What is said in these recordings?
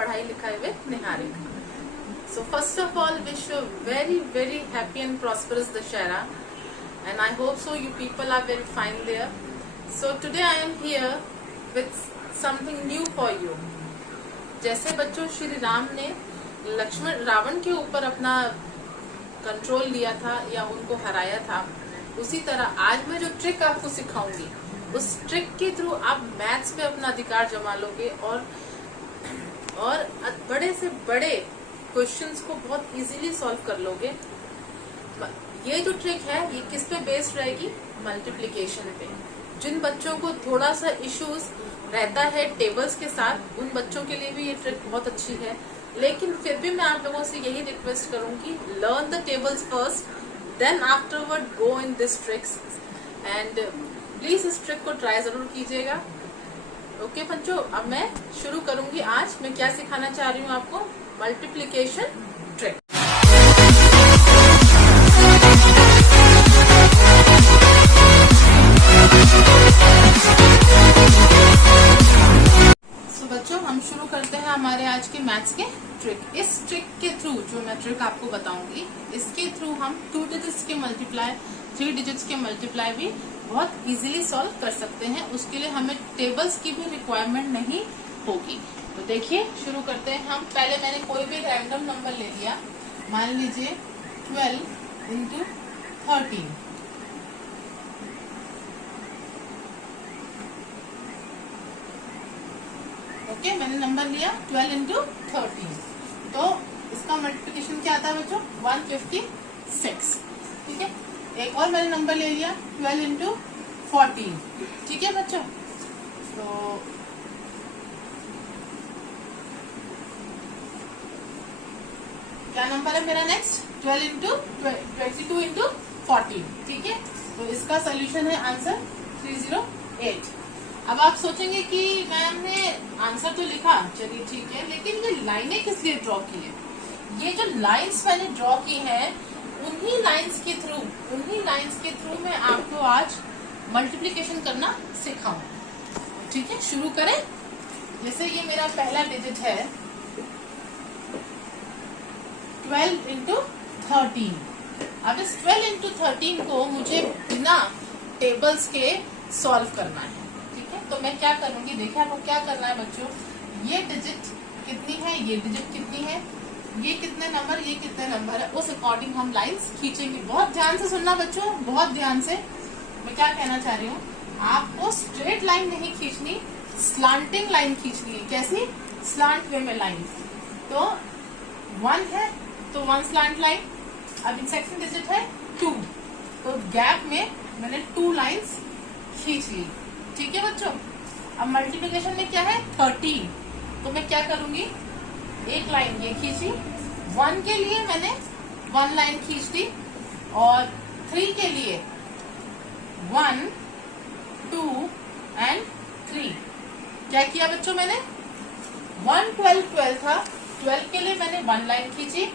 पढ़ाई लिखाई with Niharika. So first of all, wish you very happy and prosperous Dashera, and I hope so you people are very fine there. So today I am here with something new for you. जैसे बच्चों श्री राम ने लक्ष्मण रावण के ऊपर अपना control लिया था या उनको हराया था, उसी तरह आज मैं जो ट्रिक आपको सिखाऊंगी उस ट्रिक के थ्रू आप मैथ्स पे अपना अधिकार जमा लोगे और बड़े से बड़े क्वेश्चंस को बहुत इजीली सॉल्व कर लोगे। ये जो ट्रिक है ये किस पे बेस्ड रहेगी? मल्टीप्लिकेशन पे। जिन बच्चों को थोड़ा सा इश्यूज रहता है टेबल्स के साथ, उन बच्चों के लिए भी ये ट्रिक बहुत अच्छी है। लेकिन फिर भी मैं आप लोगों से यही रिक्वेस्ट करूंगी, learn the tables first, then afterward go in this tricks, and please इस ट्रिक को ट्राई जरूर कीजिएगा। ओके बच्चों, अब मैं शुरू करूंगी। आज मैं क्या सिखाना चाह रही हूँ आपको? Multiplication trick. बच्चों हम शुरू करते हैं हमारे आज के मैथ्स के ट्रिक। इस ट्रिक के थ्रू जो मैं ट्रिक आपको बताऊंगी, इसके थ्रू हम 2 डिजिट्स के मल्टीप्लाई, 3 डिजिट्स के मल्टीप्लाई भी बहुत इजीली सॉल्व कर सकते हैं। उसके लिए हमें टेबल्स की भी रिक्वायरमेंट नहीं होगी। तो देखिए शुरू करते हैं हम। पहले मैंने कोई भी रैंडम नंबर ले लिया, मान लीजिए 12 इंटू 13। ओके, मैंने नंबर लिया 12 इंटू 13, तो इसका मल्टीप्लिकेशन क्या आता है बच्चों? 156। ठीक है, एक और मैंने नंबर ले लिया 12 इंटू 14। ठीक है बच्चों, तो क्या नंबर है मेरा नेक्स्ट? 12 into 22 into 14। ठीक है, तो इसका सोल्यूशन है आंसर 308। अब आप सोचेंगे कि मैम ने आंसर तो लिखा, चलिए ठीक है, लेकिन ये लाइनें किस लिए ड्रॉ की है? ये जो लाइंस मैंने ड्रॉ की हैं, उन्हीं लाइंस के थ्रू मैं आपको आज मल्टीप्लिकेशन करना सिखाऊं। ठीक है, शुरू करें। जैसे ये मेरा पहला डिजिट है 12 इंटू 13। अब इस 12 इंटू 13 को मुझे बिना टेबल्स के सॉल्व करना है। तो मैं क्या करूंगी, देखिए आपको क्या करना है बच्चों, ये डिजिट कितनी है, ये डिजिट कितनी है, ये कितने नंबर, ये कितने नंबर है, उस अकॉर्डिंग हम लाइंस खींचेंगे। बहुत ध्यान से सुनना बच्चों, बहुत ध्यान से। मैं क्या कहना चाह रही हूँ, आपको स्ट्रेट लाइन नहीं खींचनी, स्लांटिंग लाइन खींचनी है। कैसी? स्लांट वे में लाइन। तो 1 है तो 1 स्लांट लाइन। अब सेकंड डिजिट है 2, तो गैप में मैंने 2 लाइन्स खींच ली। ठीक है बच्चों, अब मल्टीप्लिकेशन में क्या है? 13, तो मैं क्या करूंगी, एक लाइन ये खींची, 1 के लिए मैंने 1 लाइन खींच दी, और 3 के लिए 1, 2 एंड 3। क्या किया बच्चों मैंने? 1, 12, 12 था, 12 के लिए मैंने 1 लाइन खींची,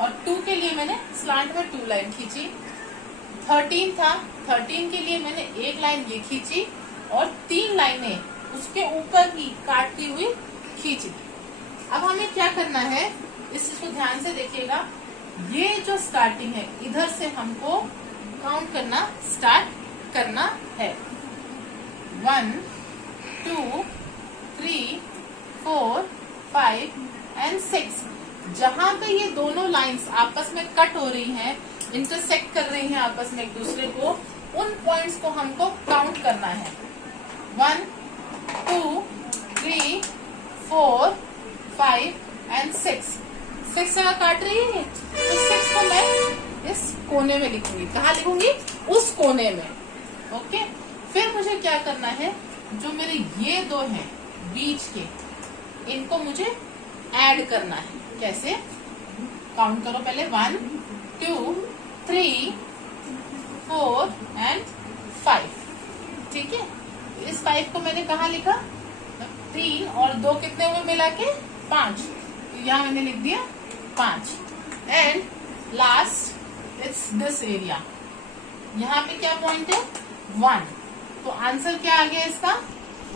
और 2 के लिए मैंने स्लांट में 2 लाइन खींची। 13 था, 13 के लिए मैंने एक लाइन ये खींची, और 3 लाइनें उसके ऊपर ही काटती हुई खींची। अब हमें क्या करना है, इस चीज को ध्यान से देखिएगा। ये जो स्टार्टिंग है, इधर से हमको काउंट करना स्टार्ट करना है। 1, 2, 3, 4, 5 एंड 6। जहां पे ये दोनों लाइंस आपस में कट हो रही हैं, इंटरसेक्ट कर रही हैं आपस में एक दूसरे को, उन पॉइंट्स को हमको काउंट करना है। 1, 2, 3, 4, 5 एंड 6। 6 जगह काट रही है, तो 6 को मैं इस कोने में लिखूंगी। कहाँ लिखूंगी? उस कोने में। ओके, फिर मुझे क्या करना है, जो मेरे ये 2 हैं बीच के, इनको मुझे ऐड करना है। कैसे? काउंट करो पहले, 1, 2, 3, 4 एंड 5। ठीक है, इस 5 को मैंने कहा लिखा? 3 और 2 कितने हुए मिला के? 5। यहाँ मैंने लिख दिया 5। And last it's this area, यहाँ पे क्या पॉइंट है? 1। तो आंसर क्या आ गया इसका?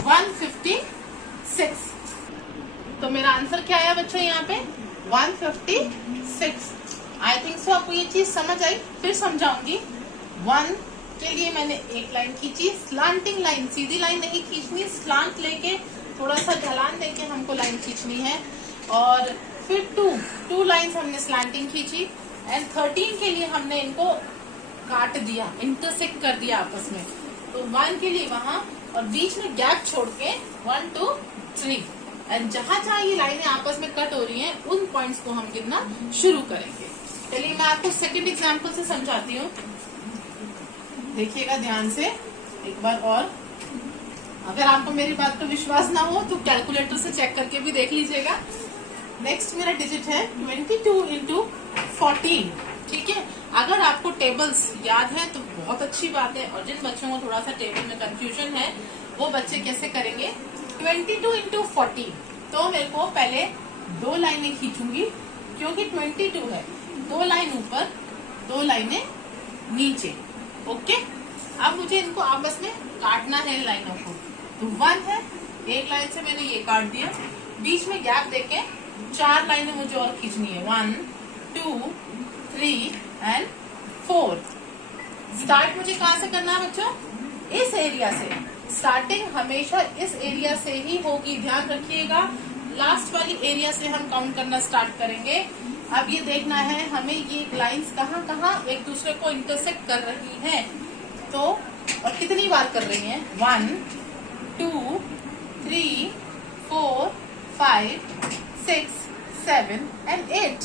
156। तो मेरा आंसर क्या आया बच्चों यहाँ पे 156। आई थिंक सो आपको ये चीज समझ आई। फिर समझाऊंगी। 1 के लिए मैंने एक लाइन खींची, स्लांटिंग लाइन, सीधी लाइन नहीं खींचनी, स्लांट लेके थोड़ा सा ढलान देके हमको लाइन खींचनी है। और फिर 2 लाइन्स हमने स्लांटिंग खींची। एंड 13 के लिए हमने इनको काट दिया, इंटरसेक्ट कर दिया आपस में। तो 1 के लिए वहां और बीच में गैप छोड़ के 1 2 3 एंड जहां जहां ये लाइनें आपस में कट हो रही हैं उन पॉइंट्स को हम गिनना शुरू करेंगे। चलिए मैं आपको सेकंड एग्जांपल से समझाती हूँ, देखिएगा ध्यान से एक बार और। अगर आपको मेरी बात पर विश्वास ना हो तो कैलकुलेटर से चेक करके भी देख लीजिएगा। नेक्स्ट मेरा डिजिट है 22 इंटू 14। ठीक है, अगर आपको टेबल्स याद है तो बहुत अच्छी बात है, और जिन बच्चों को थोड़ा सा टेबल में कंफ्यूजन है वो बच्चे कैसे करेंगे। 22 इंटू 14, तो मेरे को पहले 2 लाइनें खींचूंगी क्योंकि 22 है, 2 लाइन ऊपर 2 लाइनें नीचे। ओके, अब मुझे इनको आपस में काटना है लाइनों को। तो 1 है, एक लाइन से मैंने ये काट दिया, बीच में गैप देके 4 लाइनें मुझे और खींचनी है, 1 2 3 एंड 4। स्टार्ट मुझे कहाँ से करना है बच्चों, इस एरिया से। स्टार्टिंग हमेशा इस एरिया से ही होगी, ध्यान रखिएगा। लास्ट वाली एरिया से हम काउंट करना स्टार्ट करेंगे। अब ये देखना है हमें ये लाइंस कहाँ कहाँ एक दूसरे को इंटरसेक्ट कर रही हैं, तो और कितनी बार कर रही हैं, 1 2 3 4 5 6 7 एंड 8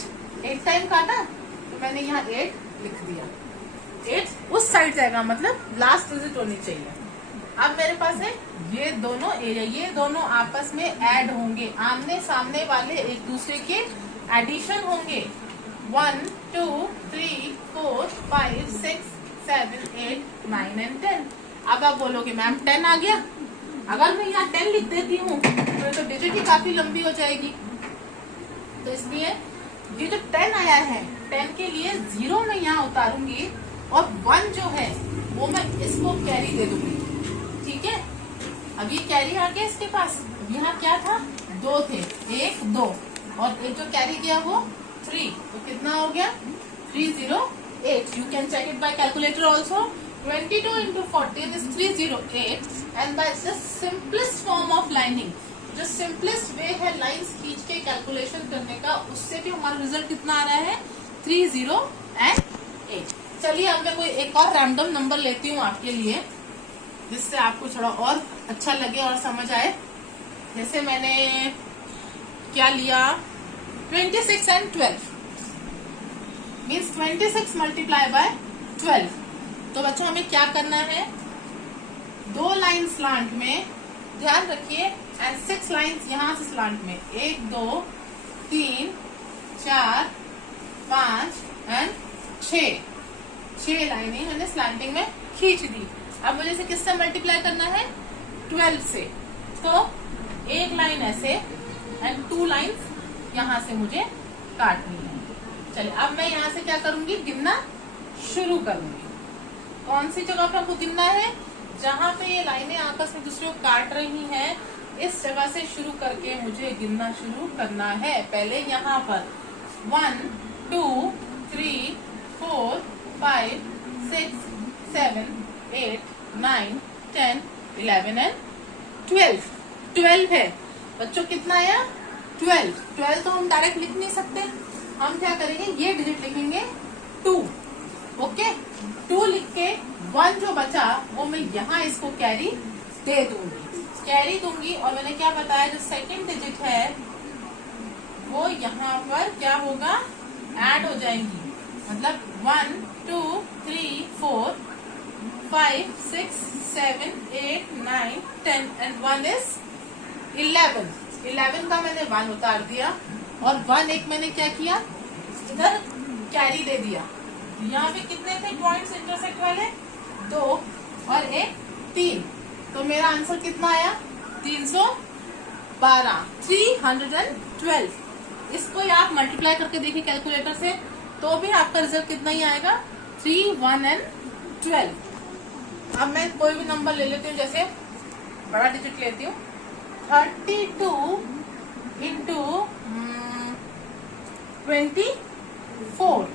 टाइम काटा, तो मैंने यहाँ 8 लिख दिया। 8 उस साइड जाएगा, मतलब लास्ट डिजिट होनी चाहिए। अब मेरे पास है ये दोनों एरिया, ये दोनों आपस में ऐड होंगे, आमने सामने वाले एक दूसरे के एडिशन होंगे। 1 2 3 4 5 6 7 8 9 एंड 10। अब आप बोलोगे मैम 10 आ गया। अगर मैं यहाँ 10 लिख देती हूँ तो डिजिट ही काफी लंबी हो जाएगी, तो इसलिए ये जो 10 आया है, 10 के लिए 0 मैं यहाँ उतारूंगी और 1 जो है वो मैं इसको कैरी दे दूंगी। ठीक है, अब ये कैरी आ गया इसके पास। यहाँ क्या था, 2 थे, 1 2 और एक जो कैरी गया वो 3, तो कितना हो गया 308। You can check it by calculator also. 22 into 14 is 308 and by the simplest form of lining, जो सिंपलेस्ट वे है लाइंस खींच के कैलकुलेशन करने का, उससे भी हमारा रिजल्ट कितना आ रहा है 308। चलिए अब मैं कोई एक और रैंडम नंबर लेती हूँ आपके लिए, जिससे आपको थोड़ा और अच्छा लगे और समझ आए। जैसे मैंने क्या लिया, 26 एंड 12 मीन्स 26 मल्टीप्लाई बाय 12। तो बच्चों हमें क्या करना है, 2 लाइन स्लांट में, ध्यान रखिए, एंड 6 लाइन्स यहाँ से स्लांट में, 1 2 3 4 5 एंड 6 लाइनें मैंने स्लांटिंग में खींच दी। अब मुझे इसे किससे मल्टीप्लाई करना है, 12 से। तो एक लाइन ऐसे एंड 2 लाइन्स यहाँ से मुझे काटनी है। चलिए अब मैं यहाँ से क्या करूंगी, गिनना शुरू करूंगी। कौन सी जगह पर आपको गिनना है, जहाँ पे ये लाइनें आपस में दूसरे को काट रही हैं, इस जगह से शुरू करके मुझे गिनना शुरू करना है। पहले यहाँ पर 1 2 3 4 5 6 7 8 9 10 11 एंड 12 है बच्चों। कितना आया 12 तो हम डायरेक्ट लिख नहीं सकते, हम क्या करेंगे, ये डिजिट लिखेंगे 2। ओके, 2 लिख के 1 जो बचा वो मैं यहाँ इसको कैरी दे दूंगी। और मैंने क्या बताया, जो सेकंड डिजिट है वो यहाँ पर क्या होगा, ऐड हो जाएंगी, मतलब 1 2 3 4 5 6 7 8 9 10 एंड 1 इज 11 का मैंने 1 उतार दिया और 1 एक मैंने क्या किया, इधर कैरी दे दिया। यहाँ पे कितने थे पॉइंट्स इंटरसेक्ट वाले, 2 और 1 3, तो मेरा आंसर कितना आया 312 312। इसको आप मल्टीप्लाई करके देखिए कैलकुलेटर से, तो भी आपका रिजल्ट कितना ही आएगा 3 1 एंड 12। अब मैं कोई भी नंबर ले लेती हूँ, जैसे बड़ा डिजिट लेती हूँ 32 इंटू 24।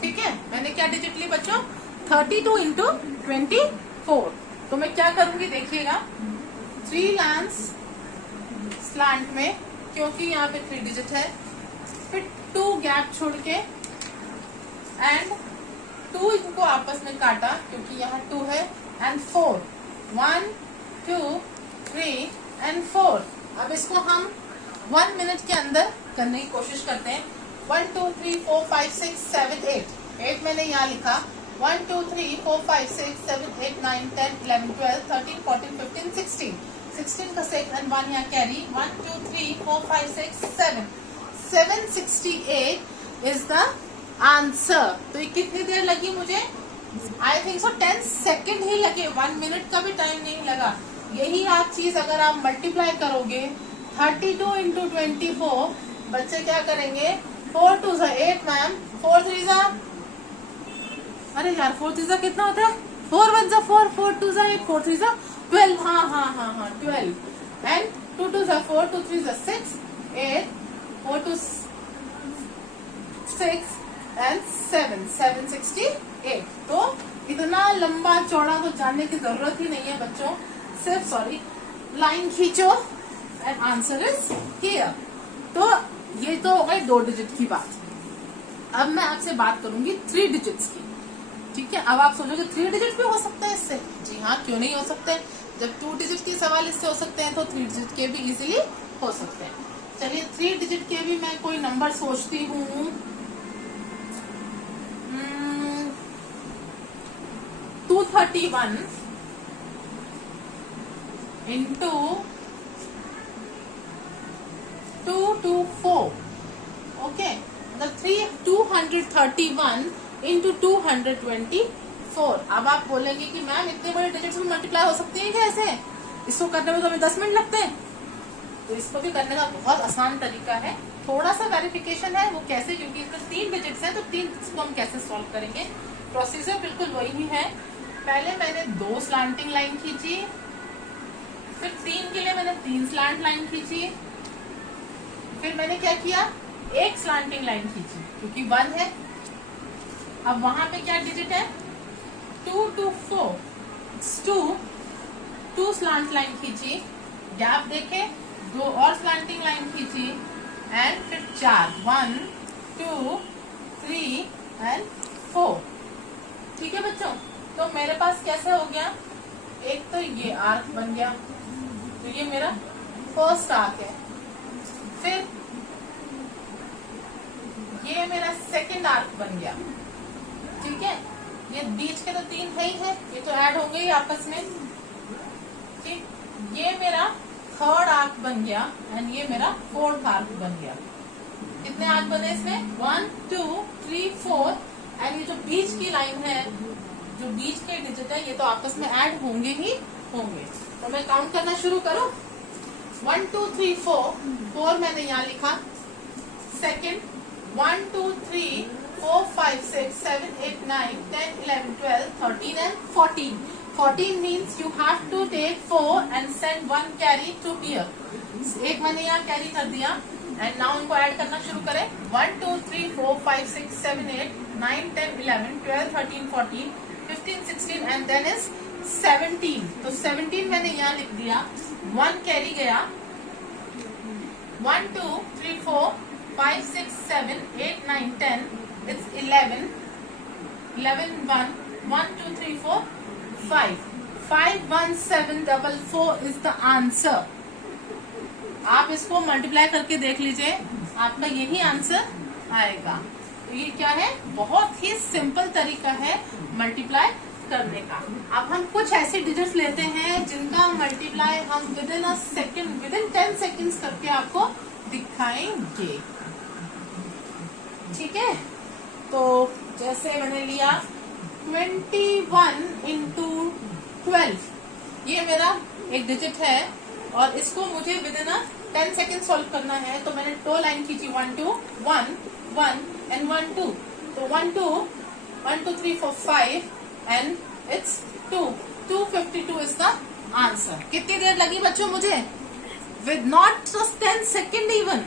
ठीक है, मैंने क्या डिजिट ली बच्चों? 32 इंटू 24। तो मैं क्या करूंगी देखिएगा, 3 लाइन्स स्लांट में, क्योंकि यहाँ पे 3 डिजिट है, फिर 2 गैप छोड़ के एंड 2 इनको आपस में काटा क्योंकि यहाँ 2 है, एंड 4, 1 2 3 एंड 4। अब इसको हम 1 मिनट के अंदर करने की कोशिश करते हैं। 1 2 3 4 5 6 7 8 मैंने यहाँ लिखा। 1 2 3 4 5 6 7 8 9 10 11 12 13 14 15 16 का सेट एंड 1 यहाँ कैरी। 1 2 3 4 5 6 7 768 is the answer. तो ये कितनी देर लगी मुझे? आई थिंक सो 10 सेकेंड ही लगे, 1 मिनट का भी टाइम नहीं लगा। यही आप चीज अगर आप मल्टीप्लाई करोगे 32 इंटू 24, बच्चे क्या करेंगे? 4 2 8 मैम, 4 3 अरे यार 4 3 कितना होता है? 4 1 4 4 2 8 4 3 12। हाँ 12 एंड 2 2 4 2 3 6 8 4 2 6 एंड 768। तो इतना लंबा चौड़ा तो जानने की जरूरत ही नहीं है बच्चों, सिर्फ लाइन खींचो एंड आंसर इज हियर। तो ये तो हो गई 2 डिजिट की बात। अब मैं आपसे बात करूंगी 3 डिजिट्स की। ठीक है, अब आप सोचोगे 3 डिजिट भी हो सकता है इससे? जी हाँ, क्यों नहीं हो सकते? जब 2 डिजिट के सवाल इससे हो सकते हैं तो 3 डिजिट के भी इजीली हो सकते हैं। चलिए 3 डिजिट के भी मैं कोई नंबर सोचती हूँ। 231 इंटू 224। ओके, मतलब 231 इंटू 224। अब आप बोलेंगे कि मैम इतने बड़े डिजिट्स में मल्टीप्लाई हो सकती है कैसे? इसको करने में तो हमें 10 मिनट लगते हैं। तो इसको भी करने का बहुत आसान तरीका है, थोड़ा सा वेरिफिकेशन है। वो कैसे? क्योंकि इसमें 3 डिजिट्स हैं, तो 3 को हम कैसे सॉल्व करेंगे? प्रोसीजर बिल्कुल वही है। पहले मैंने 2 स्लांटिंग लाइन खींची, फिर 3 के लिए मैंने 3 स्लांट लाइन खींची, फिर मैंने क्या किया? 1 स्लांटिंग लाइन खींची क्योंकि 1 है। अब वहां पे क्या डिजिट है? 2 2 4 2 स्लांट लाइन खींची, गैप देखे, 2 और स्लांटिंग लाइन खींची एंड फिर 4, 1 2 3 एंड 4। ठीक है बच्चों, तो मेरे पास कैसे हो गया? एक तो ये आर्क बन गया, तो ये मेरा फर्स्ट आर्क है। फिर ये मेरा सेकंड आर्क बन गया। ठीक है, ये बीच के तो 3 है ही है, ये तो ऐड होंगे ही आपस में। ठीक, ये मेरा थर्ड आर्क बन गया एंड ये मेरा फोर्थ आर्क बन गया। कितने आर्क बने इसमें? 1 2 3 4 एंड ये जो बीच की लाइन है, जो बीच के डिजिट है, ये तो आपस में ऐड होंगे ही होंगे। तो मैं काउंट करना शुरू करूं। 1 2 3 4 मैंने यहाँ लिखा। Second 1 2 3 4 5 6 7 8 9 10 11 12 13 and 14. 14 means you have to take 4 and send 1 carry to here. एक मैंने यहाँ कैरी कर दिया एंड नाउ इनको ऐड करना शुरू करें। 1 2 3 4 5 6 7 8 9 10 11 12 13 14 15 16 and then is 17। तो 17 मैंने यहाँ लिख दिया, 1 कैरी गया। 1 2 3 4 5 6 7 8 9 10 it's 11 1 1 2 3 4 5 51744 is the answer। आप इसको मल्टीप्लाई करके देख लीजिए, आपका यही आंसर आएगा। तो ये क्या है? बहुत ही सिंपल तरीका है मल्टीप्लाई करने का। अब हम कुछ ऐसे डिजिट्स लेते हैं जिनका मल्टीप्लाई हम within a second, within 10 seconds करके आपको दिखाएंगे। ठीक है, तो जैसे मैंने लिया 21 इंटू 12, ये मेरा एक डिजिट है और इसको मुझे विदिन अ 10 सेकेंड सॉल्व करना है। तो मैंने 2 लाइन खींची, 1 2 1 1 एंड 1 2। तो 1 2 1 2 3 4 5 and it's 2 252 is the answer. कितनी देर लगी बच्चों मुझे? With not just 10 second even.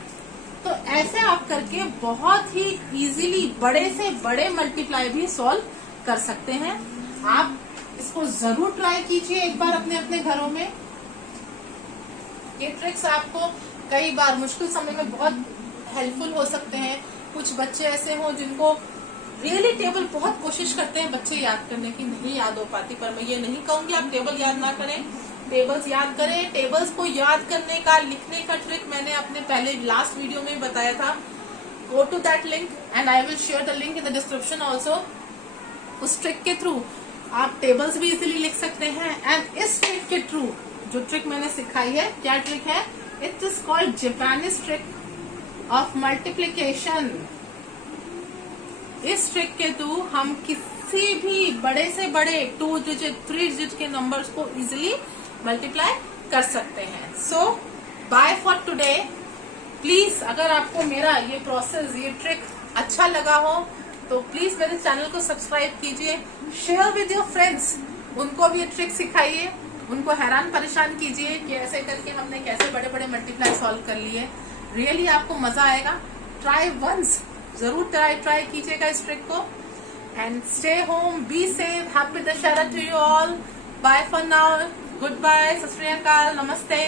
तो ऐसे आप करके बहुत ही इजीली बड़े से बड़े मल्टीप्लाई भी सॉल्व कर सकते हैं। आप इसको जरूर ट्राई कीजिए एक बार अपने अपने घरों में। ये ट्रिक्स आपको कई बार मुश्किल समय में बहुत हेल्पफुल हो सकते हैं। कुछ बच्चे ऐसे हों जिनको रियली टेबल बहुत कोशिश करते हैं बच्चे याद करने की, नहीं याद हो पाती, पर मैं ये नहीं कहूंगी आप टेबल याद ना करें, टेबल्स याद करें। टेबल्स को याद करने का, लिखने का ट्रिक मैंने अपने पहले लास्ट वीडियो में बताया था। Go to that link and I will share the link in the description also. उस ट्रिक के थ्रू आप टेबल्स भी इजीली लिख सकते हैं। एंड इस ट्रिक के थ्रू जो ट्रिक मैंने सिखाई है, क्या ट्रिक है? It is called Japanese trick of multiplication. इस ट्रिक के थ्रू हम किसी भी बड़े से बड़े 2 डिजिट 3 डिजिट के नंबर्स को इजीली मल्टीप्लाई कर सकते हैं। सो बाय फॉर टुडे। प्लीज अगर आपको मेरा ये प्रोसेस, ये ट्रिक अच्छा लगा हो तो प्लीज मेरे चैनल को सब्सक्राइब कीजिए, शेयर विद योर फ्रेंड्स, उनको भी ये ट्रिक सिखाइए, उनको हैरान परेशान कीजिए कि ऐसे करके हमने कैसे बड़े बड़े मल्टीप्लाई सॉल्व कर लिए। रियली आपको मजा आएगा। ट्राई वंस, जरूर ट्राई कीजिएगा इस ट्रिक को। And stay home, be safe, happy Dussehra to you all. Bye for now, good bye, Sat Sri अकाल, नमस्ते।